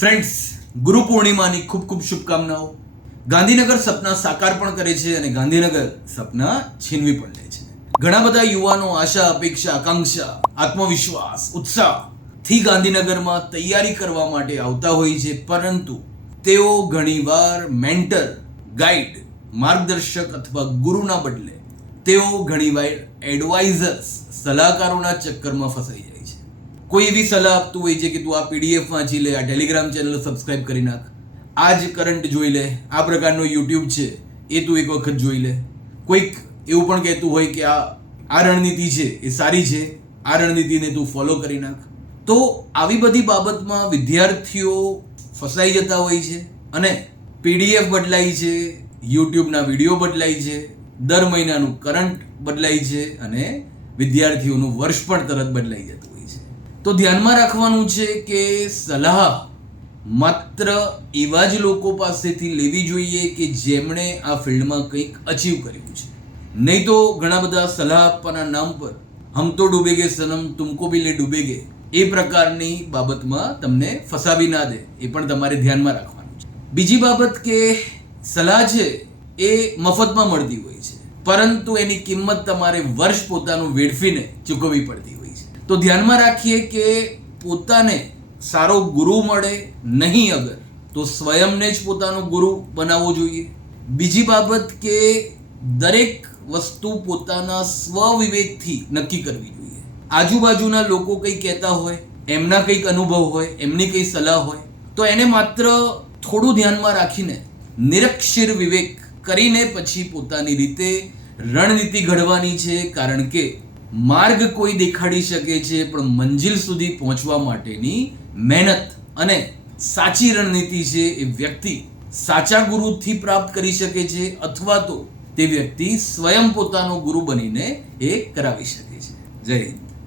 Friends, ગુરુ પૂર્ણિમાની ખૂબ ખૂબ શુભકામનાઓ. ગાંધીનગર સપના સાકાર પણ કરે છે અને ગાંધીનગર સપના છીનવી પણ લે છે. ઘણા બધા યુવાનો આશા, અપેક્ષા, આકાંક્ષા, આત્મવિશ્વાસ, ઉત્સાહથી ગાંધીનગરમાં તૈયારી કરવા માટે આવતા હોય છે, પરંતુ તેઓ ઘણીવાર મેન્ટર, ગાઈડ, માર્ગદર્શક અથવા ગુરુના બદલે તેઓ ઘણીવાર એડવાઇઝર્સ, સલાહકારોના ચક્કરમાં ફસાઈ જાય છે. કોઈ એવી સલાહ આપતું હોય છે કે તું આ PDF વાંચી લે, આ ટેલિગ્રામ ચેનલ સબસ્ક્રાઇબ કરી નાખ, આ જ કરંટ જોઈ લે, આ પ્રકારનો YouTube છે એ તું એક વખત જોઈ લે. કોઈક એવું પણ કહેતું હોય કે આ રણનીતિ છે એ સારી છે, આ રણનીતિને તું ફોલો કરી નાખ. તો આવી બધી બાબતમાં વિદ્યાર્થીઓ ફસાઈ જતા હોય છે અને PDF બદલાય છે, YouTubeના વિડીયો બદલાય છે, દર મહિનાનું કરંટ બદલાય છે અને વિદ્યાર્થીઓનું વર્ષ પણ તરત બદલાઈ જતું હોય છે. તો ધ્યાનમાં રાખવાનું છે કે સલાહ માત્ર એવા જ લોકો પાસેથી લેવી જોઈએ કે જેમણે આ ફિલ્ડમાં કંઈક અચીવ કર્યું છે. નહીં તો ઘણા બધા સલાહ આપવાના નામ પર હમ તો ડૂબેગે સનમ તુમકો ભી લે ડૂબેગે એ પ્રકારની બાબતમાં તમને ફસાવી ના દે, એ પણ તમારે ધ્યાનમાં રાખવાનું છે. બીજી બાબત કે સલાહ છે એ મફતમાં મળતી હોય છે, પરંતુ એની કિંમત તમારે વર્ષ પોતાનું વેડફીને ચૂકવવી પડતી હોય છે. તો ધ્યાનમાં રાખીએ કે પોતાને સારો ગુરુ મળે નહીં અગર, તો સ્વયંને જ પોતાનો ગુરુ બનાવવો જોઈએ. બીજી બાબત કે દરેક વસ્તુ પોતાના સ્વવિવેકથી નક્કી કરવી જોઈએ. આજુબાજુના લોકો કંઈ કહેતા હોય, એમના કંઈક અનુભવ હોય, એમની કંઈ સલાહ હોય, તો એને માત્ર થોડું ધ્યાનમાં રાખીને નિરક્ષર વિવેક કરીને પછી પોતાની રીતે રણનીતિ ઘડવાની છે. કારણ કે માર્ગ કોઈ દેખાડી શકે છે, પણ મંજિલ સુધી પહોંચવા માટેની મહેનત અને સાચી રણનીતિ છે એ વ્યક્તિ સાચા ગુરુથી પ્રાપ્ત કરી શકે છે, અથવા તો તે વ્યક્તિ સ્વયં પોતાનો ગુરુ બનીને એ કરાવી શકે છે. જય હિન્દ.